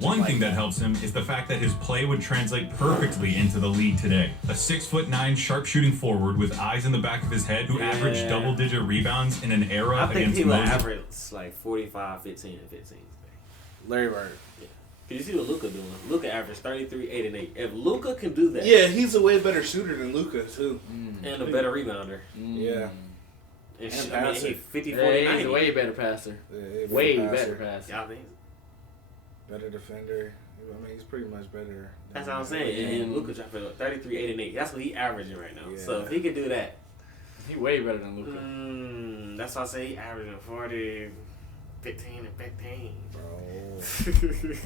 One thing that helps him is the fact that his play would translate perfectly into the league today. A 6'9" sharpshooting forward with eyes in the back of his head who averaged double-digit rebounds in an era against Moses. I think he would average like 45, 15, and 15. Larry Bird. Yeah. Cause you see what Luka doing. Luka averaged 33, 8, and 8. If Luka can do that, yeah, he's a way better shooter than Luka too, and a better rebounder. Yeah. And passer. he 50, 40, 90. He's a way better passer. Yeah, Way better passer. Y'all think? Better defender. I mean, he's pretty much better. That's what I'm saying. And Luka dropped 33, 8, and 8. That's what he averaging right now. Yeah. So if he can do that, He way better than Luka. that's why I say he averaging 40, 15, and 15. Bro.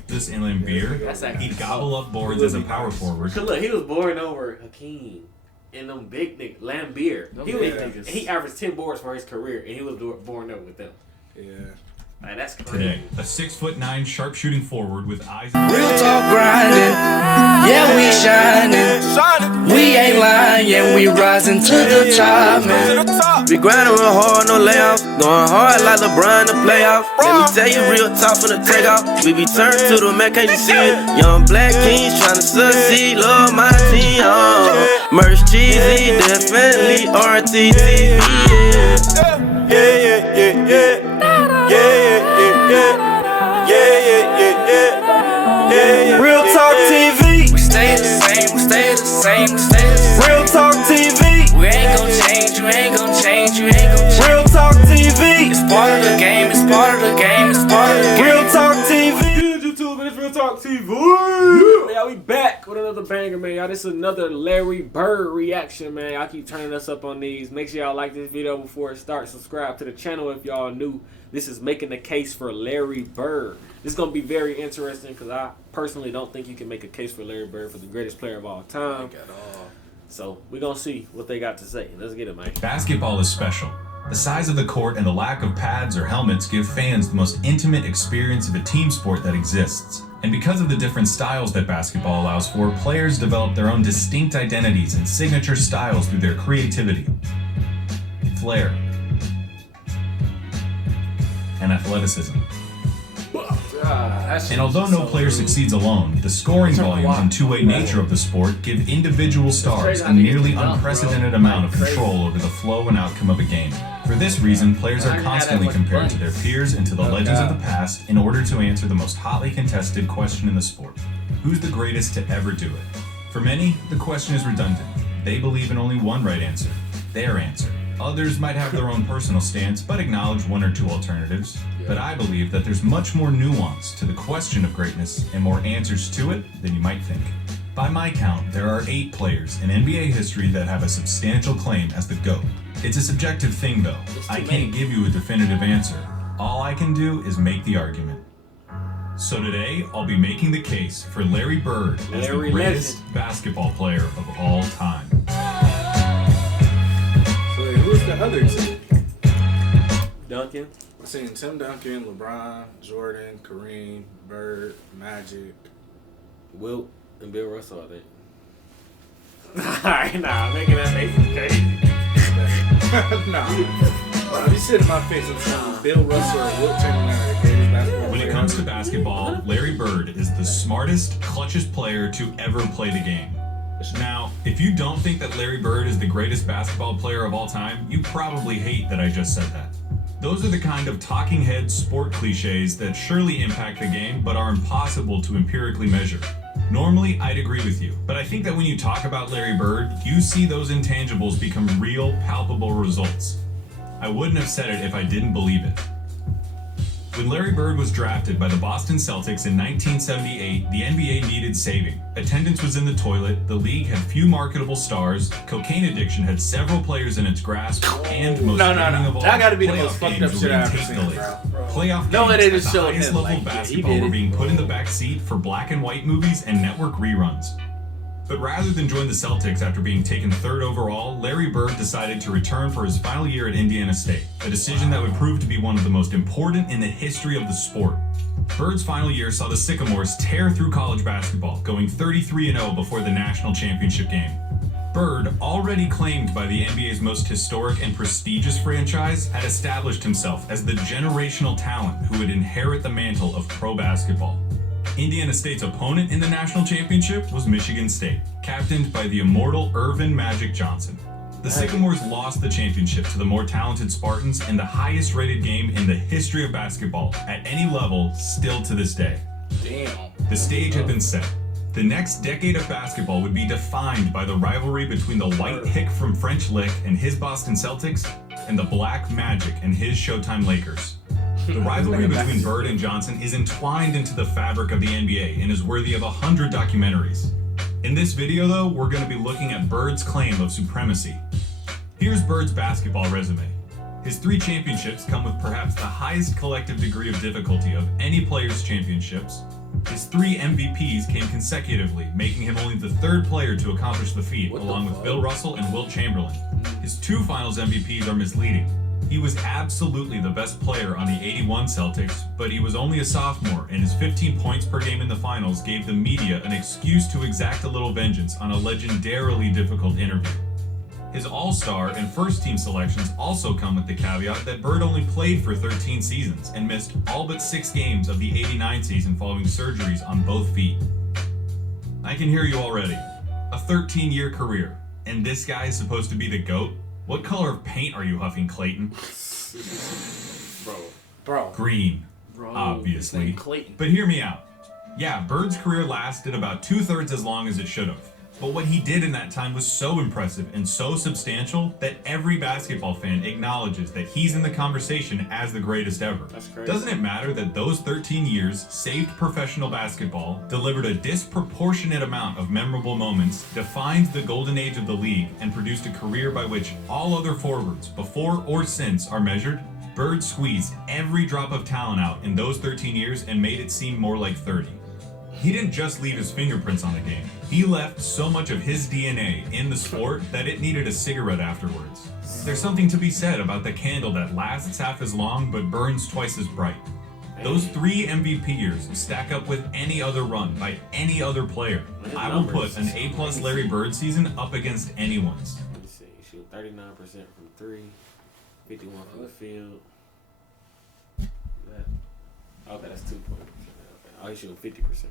This in Lambeer, he'd gobble up boards as a power forward. So look, he was boring over Hakeem and them big niggas, Lambeer. He averaged 10 boards for his career, and he was boring over with them. Yeah. Like, that's crazy. Today, a 6'9" sharpshooting forward with eyes. Real talk grinding, yeah we shining. We ain't lying, yeah we rising to the top, man. We grinding real hard, no layoff. Going hard like LeBron to playoff. Let me tell you real talk for the takeoff. We be turned to the man, can't you see it? Young black kings trying to succeed, love my team. Merch cheesy, definitely RTTV. Yeah. Real Talk TV. We stay the same, we stay the same, we stay the same. Real Talk TV. We ain't gon' change, you ain't gon' change, you ain't gon' change. Real Talk TV. It's part of the game, it's part of the game, it's part of the game. Real Talk TV. YouTube, and it's Real Talk TV. Yeah, we back with another banger, man. Y'all, this is another Larry Bird reaction, man. Y'all keep turning us up on these. Make sure y'all like this video before it starts. Subscribe to the channel if y'all new. This is making the case for Larry Bird. This is going to be very interesting because I personally don't think you can make a case for Larry Bird for the greatest player of all time. So we're going to see what they got to say. Let's get it, man. Basketball is special. The size of the court and the lack of pads or helmets give fans the most intimate experience of a team sport that exists. And because of the different styles that basketball allows for, players develop their own distinct identities and signature styles through their creativity, flair, and athleticism. And although no player succeeds alone, the scoring volume and two-way nature of the sport give individual stars a nearly unprecedented amount of control over the flow and outcome of a game. For this reason, players are constantly compared to their peers and to the legends of the past in order to answer the most hotly contested question in the sport. Who's the greatest to ever do it? For many, the question is redundant. They believe in only one right answer, their answer. Others might have their own personal stance, but acknowledge one or two alternatives. But I believe that there's much more nuance to the question of greatness and more answers to it than you might think. By my count, there are 8 players in NBA history that have a substantial claim as the GOAT. It's a subjective thing though. I can't give you a definitive answer. All I can do is make the argument. So today, I'll be making the case for Larry Bird as the greatest basketball player of all time. Who's the other two? Duncan. I'm saying Tim Duncan, LeBron, Jordan, Kareem, Bird, Magic, Wilt, and Bill Russell, I think. Alright, nah, making that face is crazy. Nah. You said in my face, I'm saying Bill Russell or Wilt Chamberlain are the greatest basketball When it comes to basketball, Larry Bird is the smartest, clutchest player to ever play the game. Now, if you don't think that Larry Bird is the greatest basketball player of all time, you probably hate that I just said that. Those are the kind of talking head sport cliches that surely impact the game, but are impossible to empirically measure. Normally, I'd agree with you, but I think that when you talk about Larry Bird, you see those intangibles become real, palpable results. I wouldn't have said it if I didn't believe it. When Larry Bird was drafted by the Boston Celtics in 1978, the NBA needed saving. Attendance was in the toilet, the league had few marketable stars, cocaine addiction had several players in its grasp, and most damning of all, that gotta be the playoff most fucked games up were shit I've being ever tape seen, delayed. bro. Playoff No, games they at just the showed highest him, level of like, basketball were being put in the back seat for black and white movies and network reruns. But rather than join the Celtics after being taken 3rd overall, Larry Bird decided to return for his final year at Indiana State, a decision that would prove to be one of the most important in the history of the sport. Bird's final year saw the Sycamores tear through college basketball, going 33-0 before the national championship game. Bird, already claimed by the NBA's most historic and prestigious franchise, had established himself as the generational talent who would inherit the mantle of pro basketball. Indiana State's opponent in the national championship was Michigan State, captained by the immortal Irvin Magic Johnson. The Sycamores lost the championship to the more talented Spartans in the highest rated game in the history of basketball at any level still to this day. Damn. The stage had been set. The next decade of basketball would be defined by the rivalry between the white hick from French Lick and his Boston Celtics and the black Magic and his Showtime Lakers. The rivalry between Bird and Johnson is entwined into the fabric of the NBA and is worthy of 100 documentaries. In this video though, we're going to be looking at Bird's claim of supremacy. Here's Bird's basketball resume. His 3 championships come with perhaps the highest collective degree of difficulty of any player's championships. His 3 MVPs came consecutively, making him only the 3rd player to accomplish the feat, along with Bill Russell and Wilt Chamberlain. His 2 finals MVPs are misleading. He was absolutely the best player on the '81 Celtics, but he was only a sophomore, and his 15 points per game in the finals gave the media an excuse to exact a little vengeance on a legendarily difficult interview. His All-Star and first-team selections also come with the caveat that Bird only played for 13 seasons and missed all but 6 games of the '89 season following surgeries on both feet. I can hear you already. A 13-year career, and this guy is supposed to be the GOAT? What color of paint are you huffing, Clayton? Bro. Green, obviously. But hear me out. Yeah, Bird's career lasted about 2/3 as long as it should have. But what he did in that time was so impressive and so substantial that every basketball fan acknowledges that he's in the conversation as the greatest ever. That's crazy. Doesn't it matter that those 13 years saved professional basketball, delivered a disproportionate amount of memorable moments, defined the golden age of the league, and produced a career by which all other forwards, before or since, are measured? Bird squeezed every drop of talent out in those 13 years and made it seem more like 30. He didn't just leave his fingerprints on the game. He left so much of his DNA in the sport that it needed a cigarette afterwards. There's something to be said about the candle that lasts half as long but burns twice as bright. Those 3 MVP years stack up with any other run by any other player. I will put an A+ Larry Bird season up against anyone's. Let me see. Shoot 39% from 3, 51 from the field. Okay, that's 2 points. Okay. Oh, he's shooting 50% from the field.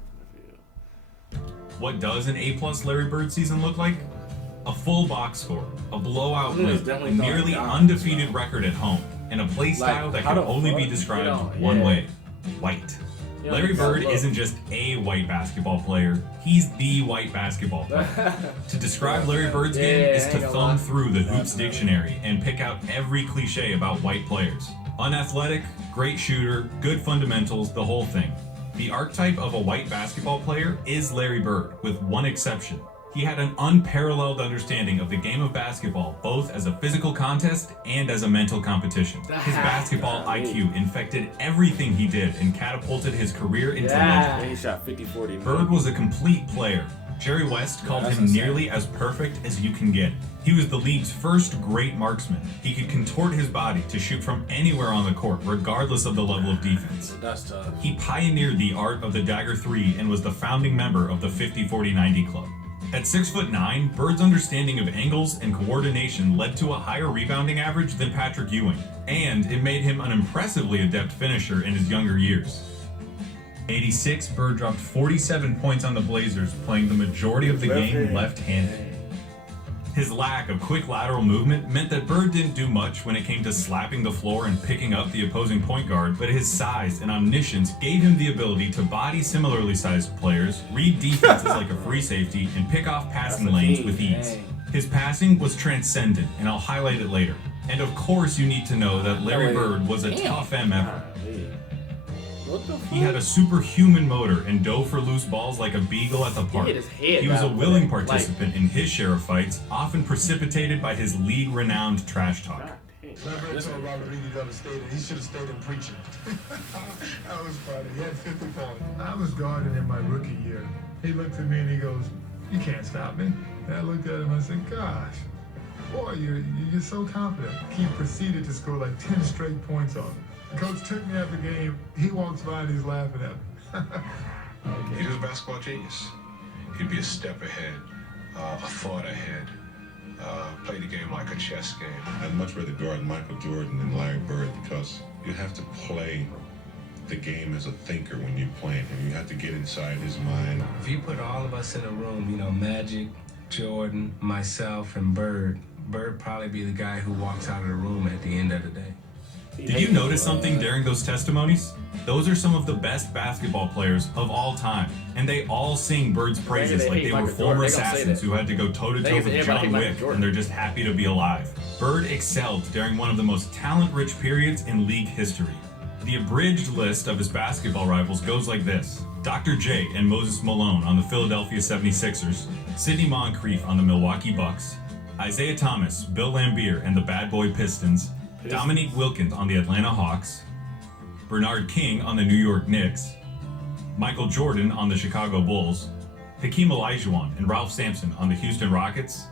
What does an A+ Larry Bird season look like? A full box score, a blowout win, a nearly undefeated record at home, and a play style that can only be described one way: white. Larry Bird isn't just a white basketball player, he's the white basketball player. To describe Larry Bird's game is to thumb through the Hoops dictionary and pick out every cliche about white players. Unathletic, great shooter, good fundamentals, the whole thing. The archetype of a white basketball player is Larry Bird, with one exception. He had an unparalleled understanding of the game of basketball, both as a physical contest and as a mental competition. His basketball IQ infected everything he did and catapulted his career into legend. He shot 50-40. Bird was a complete player. Jerry West called him nearly as perfect as you can get. He was the league's first great marksman. He could contort his body to shoot from anywhere on the court, regardless of the level of defense. That's tough. He pioneered the art of the dagger 3 and was the founding member of the 50-40-90 club. At 6'9", Bird's understanding of angles and coordination led to a higher rebounding average than Patrick Ewing, and it made him an impressively adept finisher in his younger years. 86, Bird dropped 47 points on the Blazers, playing the majority of the game left-handed. His lack of quick lateral movement meant that Bird didn't do much when it came to slapping the floor and picking up the opposing point guard, but his size and omniscience gave him the ability to body similarly sized players, read defenses like a free safety, and pick off passing lanes with ease. His passing was transcendent, and I'll highlight it later. And of course you need to know that Larry Bird was a tough MF. He had a superhuman motor and dove for loose balls like a beagle at the park. He was a willing participant in his share of fights, often precipitated by his league-renowned trash talk. This one Robert really devastated. He should have stayed in preaching. That was funny. He had 50 points. I was guarding in my rookie year. He looked at me and he goes, "You can't stop me." And I looked at him and I said, "Gosh, boy, you're so confident." He proceeded to score like 10 straight points on him. The coach took me after the game. He walks by and he's laughing at me. He was a basketball genius. He'd be a step ahead, a thought ahead, play the game like a chess game. I'd much rather guard Michael Jordan than Larry Bird because you have to play the game as a thinker when you're playing him. You have to get inside his mind. If you put all of us in a room, you know, Magic, Jordan, myself, and Bird probably be the guy who walks out of the room at the end of the day. Did you notice something during those testimonies? Those are some of the best basketball players of all time, and they all sing Bird's praises like they were former assassins who had to go toe-to-toe with John Wick, and they're just happy to be alive. Bird excelled during one of the most talent-rich periods in league history. The abridged list of his basketball rivals goes like this: Dr. J and Moses Malone on the Philadelphia 76ers, Sidney Moncrief on the Milwaukee Bucks, Isaiah Thomas, Bill Laimbeer and the Bad Boy Pistons, Dominique Wilkins on the Atlanta Hawks, Bernard King on the New York Knicks, Michael Jordan on the Chicago Bulls, Hakeem Olajuwon and Ralph Sampson on the Houston Rockets,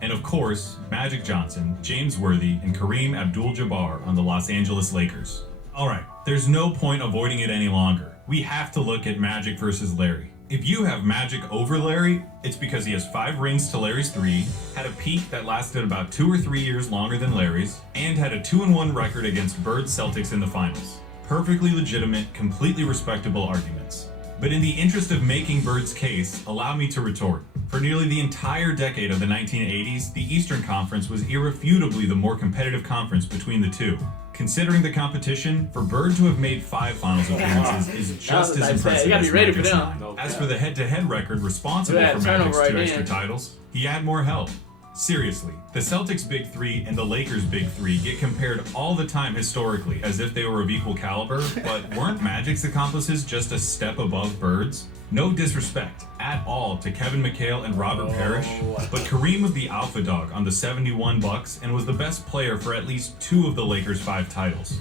and of course, Magic Johnson, James Worthy, and Kareem Abdul-Jabbar on the Los Angeles Lakers. Alright, there's no point avoiding it any longer. We have to look at Magic versus Larry. If you have Magic over Larry, it's because he has 5 rings to Larry's 3, had a peak that lasted about 2 or 3 years longer than Larry's, and had a 2-1 record against Bird's Celtics in the finals. Perfectly legitimate, completely respectable arguments. But in the interest of making Bird's case, allow me to retort. For nearly the entire decade of the 1980s, the Eastern Conference was irrefutably the more competitive conference between the two. Considering the competition, for Bird to have made 5 finals appearances is just as impressive as Magic's 9. As for the head-to-head record responsible for Magic's 2 extra titles, he had more help. Seriously, the Celtics' Big 3 and the Lakers' Big 3 get compared all the time historically as if they were of equal caliber, but weren't Magic's accomplices just a step above Bird's? No disrespect at all to Kevin McHale and Robert Parrish, but Kareem was the alpha dog on the 71 Bucks and was the best player for at least 2 of the Lakers' 5 titles.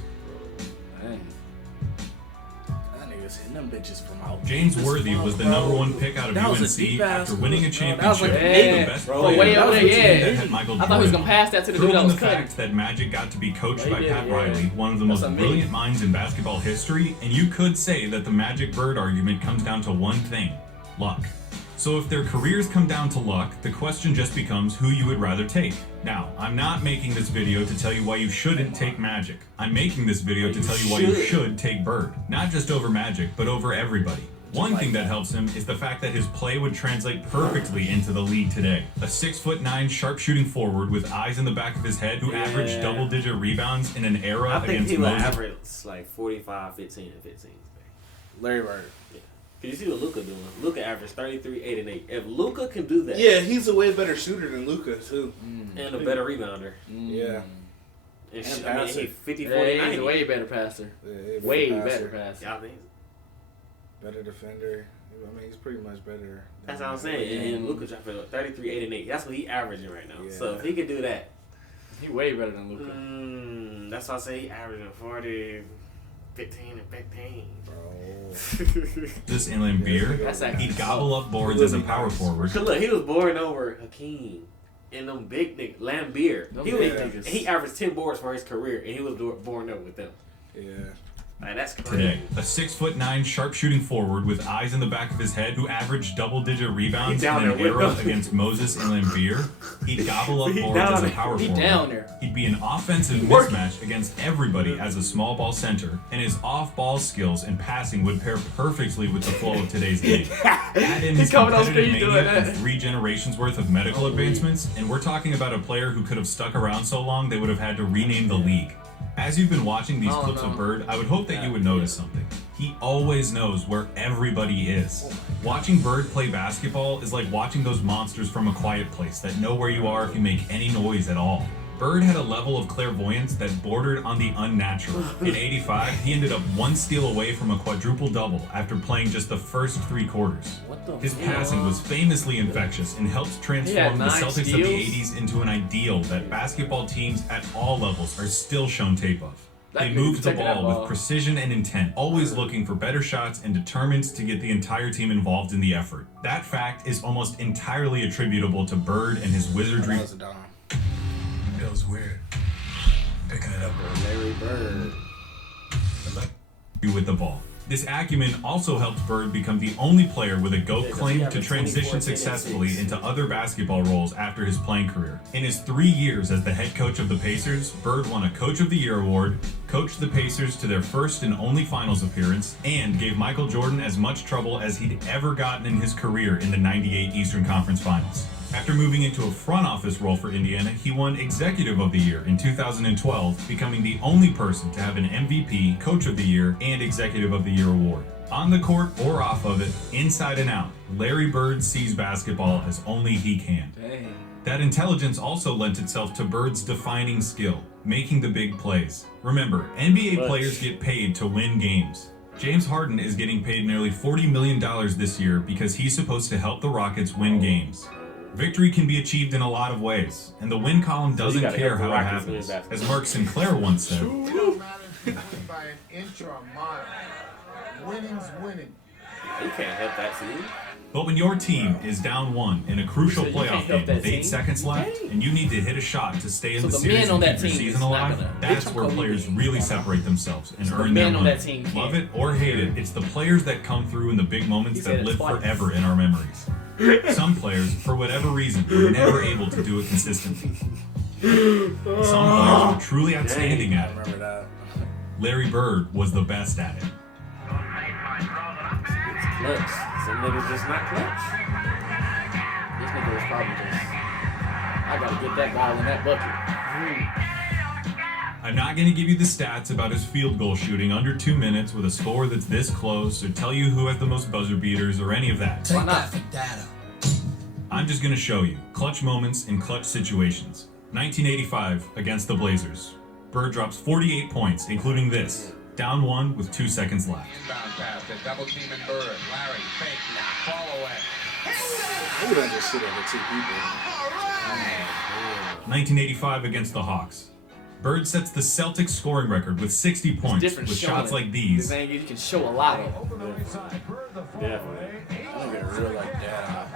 Them bitches from out. James Worthy was the #1 pick out of UNC after winning a championship. Like, the best player. way over there, That had Michael Jordan. I thought he was gonna pass that to the dude that Proving was the cutting. fact that Magic got to be coached by Pat Riley, one of the most brilliant minds in basketball history, and you could say that the Magic Bird argument comes down to one thing: luck. So if their careers come down to luck, the question just becomes who you would rather take. Now, I'm not making this video to tell you why you shouldn't take Magic. I'm making this video to tell you why you should take Bird. Not just over Magic, but over everybody. One thing that helps him is the fact that his play would translate perfectly into the league today. A 6'9" sharpshooting forward with eyes in the back of his head who averaged double-digit rebounds in an era I think against he would Moses. average like 45, 15, and 15. Larry Bird. Cause you see what Luka doing. Luka averaged 33, 8, and 8. If Luka can do that, Yeah, he's a way better shooter than Luka too. and a better rebounder, Yeah. and And I mean, passer. he 50, 40, Yeah, he's 90. a way better passer. Yeah, Way passer. better passer. Y'all think? Better defender. I mean, he's pretty much better. That's what I'm saying. And Luka dropped 33, 8, and 8. That's what he averaging right now. Yeah. So if he could do that, He way better than Luka. that's why I say he averaging 40, 15, and 15. Bro. This in Laimbeer, That's actually he'd gobble up boards as a power forward. Cause look, he was born over Hakeem and them big niggas, Laimbeer. He big was, niggas. he averaged 10 boards for his career, and he was born over with them. Yeah. Like, that's crazy. Today, a 6'9" sharpshooting forward with eyes in the back of his head who averaged double-digit rebounds He down in an there with era them. against Moses and Laimbeer. He'd gobble up He boards down as a there. power He forward. down there. He'd be an offensive mismatch against everybody as a small ball center, and his off-ball skills and passing would pair perfectly with the flow of today's game. Add in his coming on competitive speed doing mania and that. 3 generations worth of medical advancements, and we're talking about a player who could have stuck around so long they would have had to rename the league. As you've been watching these Oh, clips no. of Bird, I would hope that you would notice something. He always knows where everybody is. Watching Bird play basketball is like watching those monsters from A Quiet Place that know where you are if you make any noise at all. Bird had a level of clairvoyance that bordered on the unnatural. In '85, he ended up 1 steal away from a quadruple-double after playing just the first 3 quarters. His passing was famously infectious and helped transform the 9 Celtics of the steals? 80s into an ideal that basketball teams at all levels are still shown tape of. They That moved the nigga taking that ball ball. with precision and intent, always looking for better shots and determined to get the entire team involved in the effort. That fact is almost entirely attributable to Bird and his wizardry That was a dime. Feels weird. Picking it up. Larry Bird. with the ball. This acumen also helped Bird become the only player with a GOAT claim to transition successfully into other basketball roles after his playing career. In his 3 years as the head coach of the Pacers, Bird won a Coach of the Year award, coached the Pacers to their first and only finals appearance, and gave Michael Jordan as much trouble as he'd ever gotten in his career in the '98 Eastern Conference Finals. After moving into a front office role for Indiana, he won Executive of the Year in 2012, becoming the only person to have an MVP, Coach of the Year, and Executive of the Year award. On the court or off of it, inside and out, Larry Bird sees basketball as only he can. Dang. That intelligence also lent itself to Bird's defining skill, making the big plays. Remember, NBA players get paid to win games. James Harden is getting paid nearly $40 million this year because he's supposed to help the Rockets win games. Victory can be achieved in a lot of ways, and the win column doesn't care how it happens. As Mark Sinclair once said, by an inch or a mile. Winning's winning. You can't help that, see? but when your team is down 1 in a crucial So you playoff can't help game with that 8 team? seconds left, Okay. and you need to hit a shot to stay in So the the series men on and that keep your team season is not alive, gonna- that's Bitch, where Kobe players Bean. really separate themselves and So the earn their men on money. that team Love can't. it or hate it, it's the players that come through in the big moments He said that it live twice. forever in our memories. Some players, for whatever reason, were never able to do it consistently. Some players were truly outstanding at it. Remember that. Larry Bird was the best at it. Clutch. Some niggas just not clutch. This nigga was probably just, I gotta get that ball in that bucket. I'm not going to give you the stats about his field goal shooting under 2 minutes with a score that's this close, or tell you who has the most buzzer beaters, or any of that. Why not? I'm just going to show you clutch moments in clutch situations. 1985 against the Blazers. Bird drops 48 points, including this. Down 1 with 2 seconds left. Inbound pass, the double team and Bird. Larry, fake, fall away. I would understood over 2 people. 1985 against the Hawks. Bird sets the Celtics scoring record with 60 points Different with showing. shots like This these. thing you can show a lot of. Definitely. I don't get real like that.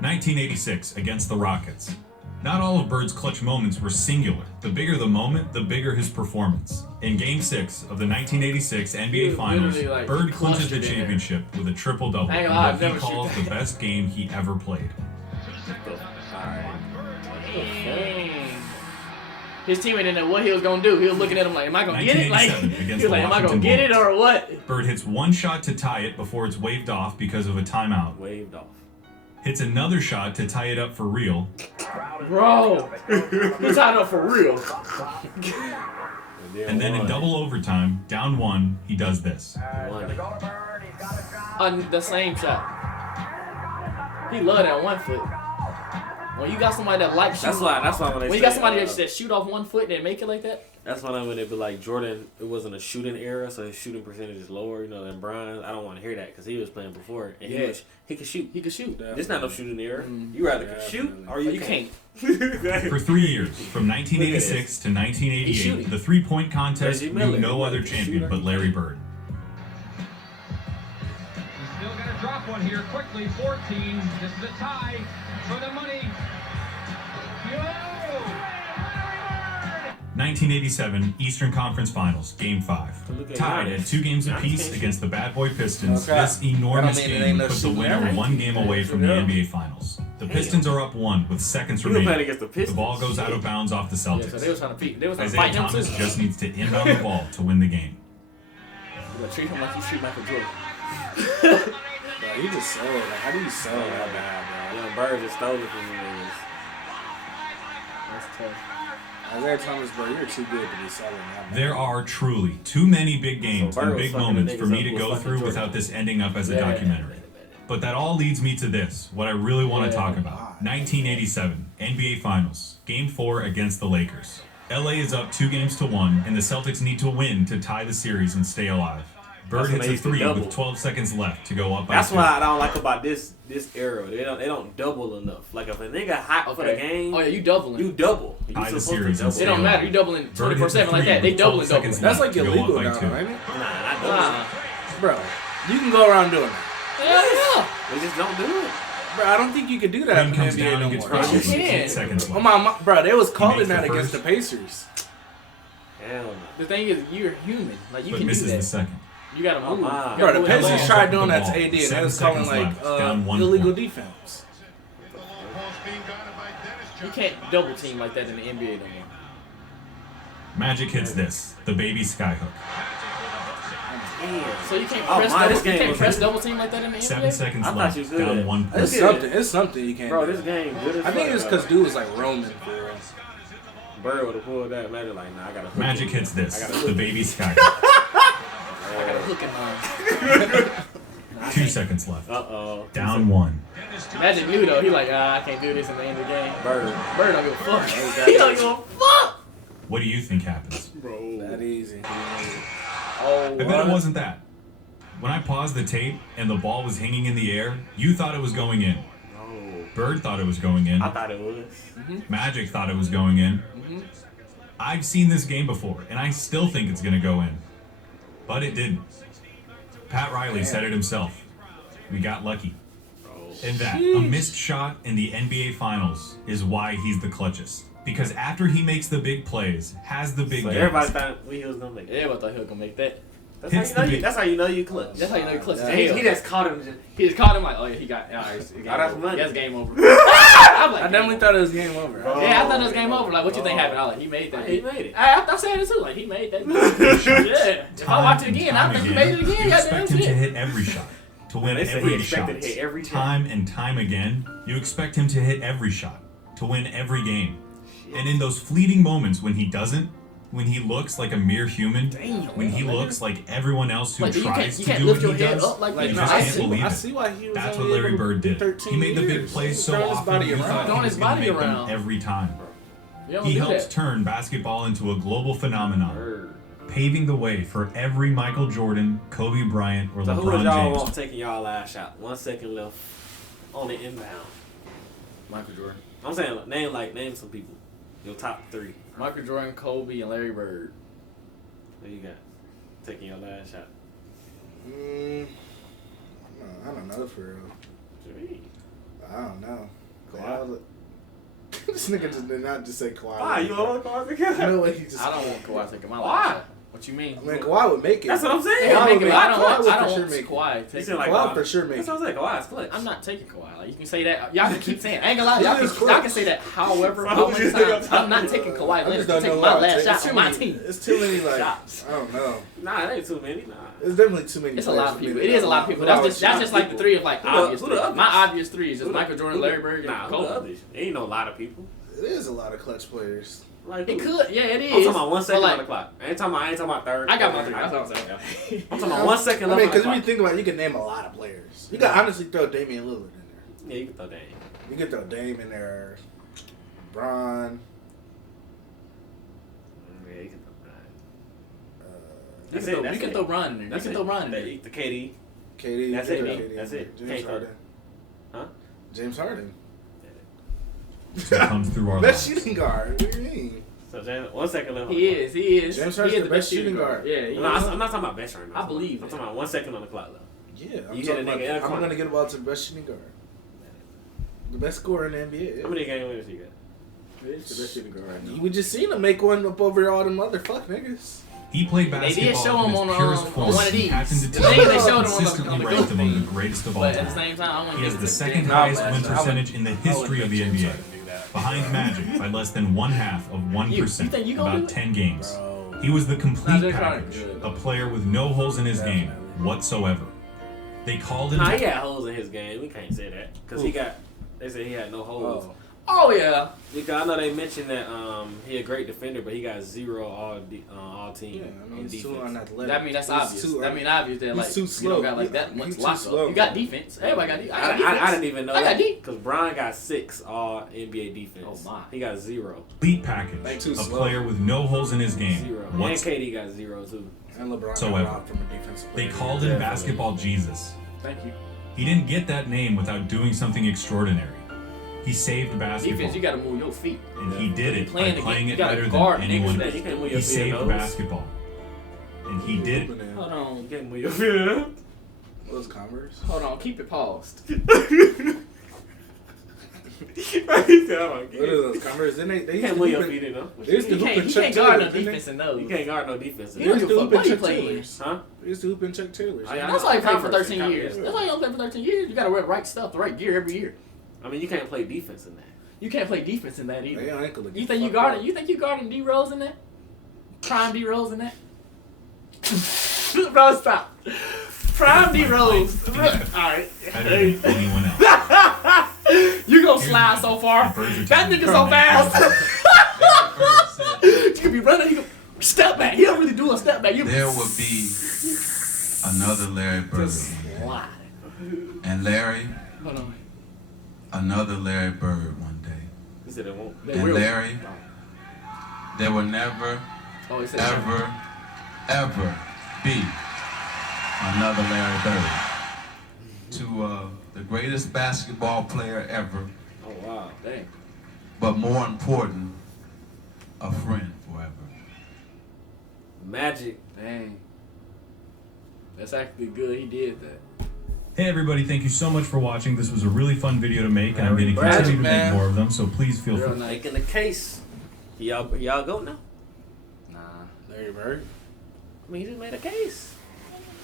1986 against the Rockets. Not all of Bird's clutch moments were singular. The bigger the moment, the bigger his performance. In Game 6 of the 1986 NBA Finals, literally, like, Bird clinches clustered the in there. championship with a triple-double I ain't in gonna lie, what I've he never calls shoot the best game he ever played. His teammate didn't know what he was gonna do. He was looking at him like, am I gonna get it? Like, 1987 he against was the like, am I gonna Washington get it Bullets. or what? Bird hits one shot to tie it before it's waved off because of a timeout. Waved off. Hits another shot to tie it up for real. Bro, he's tied up for real. And then in double overtime, down 1, he does this. The same shot. He loved that 1 foot. When you got somebody that likes shooting, That's why when they when you say, got somebody that shoot off 1 foot and make it like that. that's why when they be like Jordan, it wasn't a shooting era, so his shooting percentage is lower, you know, than Brian. I don't want to hear that because he was playing before and Yeah. he could shoot. He could shoot. This not no shooting era. You rather can shoot or you can't. For 3 years, from 1986 to He's 1988, shooting. the three-point contest Reggie knew Miller. no other champion but Larry Bird. Still got to drop one here quickly. 14. This is a tie for the money. Yo! 1987 Eastern Conference Finals, Game 5. Look at Tied Giannis. at 2 games Giannis apiece can't against the Bad Boy Pistons, Okay. this enormous That don't mean it game ain't no would put the shooting winner ever. 1 game away from the NBA Finals. The Pistons are up 1 with seconds You were playing remaining. against the The Pistons. ball goes out of bounds off the Yeah, so they Celtics. was trying to beat. They was trying to Isaiah fight him Thomas too. just needs to inbound the ball to win the game. But treat him like you treat Michael Jordan. Bro, you just sold. Like, how do you sell that bad, bro? Young Bird just stole it from you niggas. That's tough. Isaiah Thomas, bro, you're too good to be selling that. There are truly too many big games So Bird and was big fucking moments the for niggas me up to with go fucking through Jordan. without this ending up as a Yeah. documentary. But that all leads me to this, what I really want to Yeah. talk about. 1987, NBA Finals, Game 4 against the Lakers. LA is up 2-1, and the Celtics need to win to tie the series and stay alive. Bird That's when hits they a used to 3 double. with 12 seconds left to go up by That's 2. what I don't like about this era. They don't double enough. Like if a nigga hot for the game, Oh yeah, you doubling. you double. You Tie the supposed series to and double. stay It don't alive. matter. You doubling Bird hits a 24/7 like 3 that. They with 12 doubling. seconds That's left like to go up illegal by now, 2. ain't it? Nah, not double. Nah. Bro, you can go around doing that. Hell yeah. They just don't do it. Bro, I don't think you can do that Green in the comes NBA down no and gets more. fouled with Yes, you 8 can. seconds Oh left. bro, they was calling makes the that against the first. Pacers. Hell no. The thing is, you're human. Like you But can do misses the that. second. You gotta move. my. Bro, the move Pacers ball. tried doing that to Ball. AD, and they 7 was calling seconds like left. Down 1 illegal point. defense. You can't double team like that in the NBA no more. Magic hits this, the baby skyhook. Damn. So you can't Oh, press my, double, this you game can't was- press double team like that in the NBA. 7 seconds I thought left. you could. Down 1 point. It's something you can't Bro, do. this game good as I think fuck, it's though. because dude was like Roman for real. Bird would have pulled that. Magic like, nah, I gotta. Magic hits this, I gotta the baby skyhook. I got a hook in mine. 2 seconds left. Uh-oh. Down 1. Magic knew though. He like, I can't do this in the end of the game. Bird. Bird don't give a fuck. He don't give a fuck. What do you think happens? Bro. That easy. Oh, I bet it wasn't that. When I paused the tape and the ball was hanging in the air, you thought it was going in. Oh. Bird thought it was going in. I thought it was. Magic thought it was going in. I've seen this game before, and I still think it's going to go in. But it didn't. Pat Riley said it himself. We got lucky. And that, a missed shot in the NBA Finals is why he's the clutchest. Because after he makes the big plays, has the big So games, everybody thought he was gonna make it. Everybody thought he was gonna make that. Hits the big- That's how you know you clutch. That's how you know he clutched. Yeah. He just caught him. He just caught him like, oh yeah, he got. It's game that's over. money. That's game over. I'm like, I definitely thought it was game over. yeah, I thought it was game over. Like, what you think happened? I was like, he made that. He made it. I said it too. Like, he made that. Yeah. If I watch it again, I think he made it again. You Goddamn expect him to shit. hit every shot, to win They said he every expected shot. to hit every shot. Time and time again, you expect him to hit every shot, to win every game. And in those fleeting moments when he doesn't, when he looks like a mere human, when he looks like everyone else who Like, you tries can't to do lift what he your head does, up like you that. just I can't believe I it. see why he was That's only what Larry able to Bird do did. 13 He made the big years. plays He was so throwing his often body you around. thought he Throwing was his going to body make them around. every time. You don't He do helps that. turn basketball into a global phenomenon, Bird. paving the way for every Michael Jordan, Kobe Bryant, or So who was LeBron y'all James. want taking y'all last shot? 1 second left on the inbound. Michael Jordan. I'm saying name some people. Your top 3. Michael Jordan, Kobe, and Larry Bird. What you got? Taking your last shot. No, I don't know for real. Gee. I don't know. Kawhi? This nigga just did not just say Kawhi. Why? You don't want Kawhi together? No way he just. I don't want Kawhi taking my Why? last shot. What you mean? I mean, Kawhi would make it. That's what I'm saying. Yeah, Kawhi make would it, make I don't Kawhi want. would I for don't sure want make it. Kawhi You taking. said like Kawhi for sure make That's it. what I'm saying. Kawhi's clutch. I'm not taking Kawhi. Like, you can say that. Y'all can keep saying. I ain't gonna lie. Y'all He is can clutch. say that. However, So how who many you think times I'm I'm not talking taking to? Kawhi I Leonard just to don't take know my why. last It's shot too on my many- team. It's too many like Shots. I don't know. Nah, it ain't too many. Nah. There's definitely too many. It's a players lot of for me people. to It is a know. lot of people. Wow, That's just like the 3 of like Who the- obvious. who the three. others? My obvious 3 is just Who the- Michael Jordan, who the- Larry Bird, and Nah, who the Kobe. others? Ain't no lot of people. It is a lot of clutch players. Like It who? could, yeah, it is. I'm talking about 1 second But, on the clock. I ain't talking about third. I got my fourth. 3. That's what I'm saying. I'm talking about 1 second I left mean, on the because when clock. you think about it, you can name a lot of players. You can honestly throw Damian Lillard in there. Yeah, you can throw that in. You can throw Dame in there. Bron. Yeah, you can throw that. You can throw Ron in there. You can throw Ron in there. The KD. KD. That's you it, can throw man. KD That's in it. there. Can't James throw- Harden. Huh? James Harden. So it comes through our Best lines. shooting guard. What do you mean? So James, 1 second left. He is. James He Harden's is the best shooting guard. Yeah, he No, is. I'm not talking about best right now. I believe I'm it. talking about 1 second on the clock left. Yeah, I'm You hit a talking nigga in the about, I'm corner. gonna get the ball to the best shooting guard. The best scorer in the NBA. How many game winners you got? He's the best shooting guard right now. We just seen him make one up over all them other fuck niggas. He played They did basketball show in him his on, purest on form. one of He these. happened to The thing they showed him on consistently the ranked among the Goat greatest of all But at the time. same time, I want He to has the second James highest Harden. win percentage in the history of the NBA, behind Magic by less than 1/2 of 1%, You think you gonna do about it? 10 games. Bro. He was the Nah, complete James Harden package, good. a player with no holes in his game whatsoever. They called him. Nah, he had holes in his game. We can't say that because he got. They said he had no holes. Oh yeah. Because I know they mentioned that he a great defender, but he got 0 all team Yeah, I mean, on he's too defense. unathletic. That mean that's He's obvious. too- That mean obvious that he's like too you slow. don't got like that much He's too lockup. slow. You got defense. Everybody got defense. I didn't even know I got that deep. because Brian got 6 all NBA defense. Oh, my. He got 0. Complete package, Like too a slow. player with no holes in his game 0. And whatsoever. KD got 0 too. And LeBron So got ever. robbed from a defensive They player. called him Basketball Jesus. Thank you. He didn't get that name without doing something extraordinary. He saved basketball, Defense, you got to move your feet. and he did it by Playing the playing game, you it gotta better guard than niggas anyone. that you can't move He your feet in saved those. basketball, and he did it. Hold on. You can't move your feet. Those Converse. Hold on. Keep it paused. What are those Converse? Then they You can't move your feet in them. They used to You hoop in can't Chuck guard no Taylors, didn't defense in those. You can't guard no defense. They used to hoop in Chuck playing. Taylors. Huh? They used to hoop in Chuck Taylors. Yeah, That's why you played for Converse 13 and years. Converse. That's why you don't play for 13 years. You got to wear the right stuff, the right gear every year. I mean, you can't play defense in that. You can't play defense in that either. They ankle to get You think you fucked guarding? up. You think you guarding D Rose in that? Prime D Rose in that? Bro, stop. Prime D Rose. All right. Better than anyone else. You gonna slide so far. That nigga so fast. You can be running. You can step back. He don't really do a step back. There will be another Larry Bird. Slide. And Larry, Hold on. another Larry Bird one day. He said it won't. And Larry, there will never, Oh, he said ever be another Larry Bird. To the greatest basketball player ever, Oh wow, Dang. but more important, a friend forever. Magic. Dang. That's actually good. He did that. Hey everybody, thank you so much for watching. This was a really fun video to make, and I'm going to Magic, continue to man. make more of them, so please feel Real free. nice. Making the case. Y'all go now. Nah. Larry Bird. I mean, he just made a case.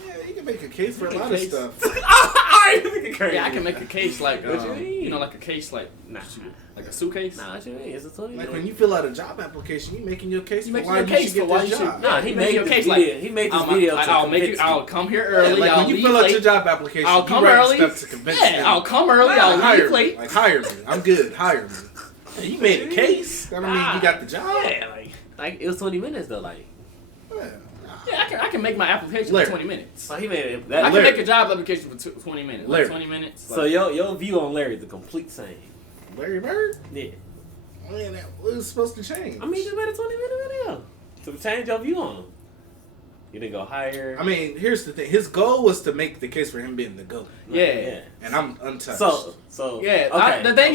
Yeah, you can make a case for a lot of case. stuff. Yeah, I can make a case like What you mean? you know, like a case like Nah. like a suitcase. Nah, what you mean? It's a 20. Like when you fill out a job application, you making your case You for making why your you case should get for why this you should- job. Nah, he Make made your this case video. like, He made this video. I'll make you. I'll come here early. Like I'll when you leave fill out late. your job application, I'll you come write early. stuff to convince Yeah, them. I'll come early. Nah, I'll hire leave me. late. Like hire me. I'm good. Hire me. You made a case. That don't mean you got the job. Yeah, like it was 20 minutes though. Like, Yeah, I can make my application Larry. for 20 minutes. so he made it. I That, can Larry. make a job application for 20 minutes. Larry. Like 20 minutes. so your view on Larry the complete same. Larry Bird? Yeah. Man, that was supposed to change. I mean, you just made a 20-minute video to change your view on him. You didn't go higher. I mean, here's the thing. His goal was to make the case for him being the GOAT. yeah. And I'm untouched. So Yeah. Okay, The thing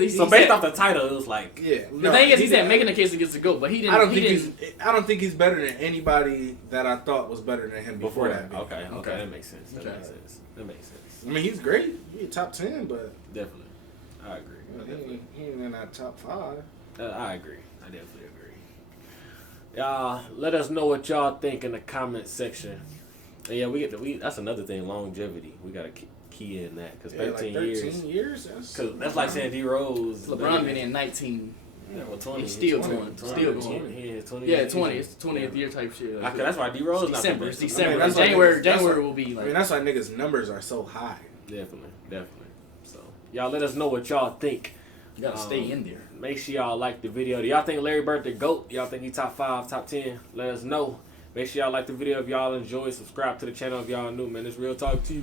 is, so based off the title, it was like yeah. the thing is, he said making the case against the GOAT, but he didn't. I don't he think didn't. I don't think he's better than anybody that I thought was better than him before that. Okay, Okay. that makes sense. That Okay. makes sense. That makes sense. I mean, he's great. He's top 10, but Definitely, I agree. he ain't in that top 5. I agree. I definitely agree. Y'all, let us know what y'all think in the comment section. And yeah, that's another thing. Longevity. We gotta key in that because 13, like 13 years. years. Because that's like saying D Rose. LeBron been in 19. Yeah, well, 20. He's still 20, 20. Still going. Yeah, 20. Yeah, 20. It's the 20th year type shit. Okay, that's why D Rose It's not December. the It's best. December. I mean, that's January. why- January will be I like. mean, that's why niggas' numbers are so high. Definitely. So y'all let us know what y'all think. You gotta stay in there. Make sure y'all like the video. Do y'all think Larry Bird the GOAT? Y'all think he top 5, top 10? Let us know. Make sure y'all like the video if y'all enjoy. Subscribe to the channel if y'all new, man. It's Real Talk TV.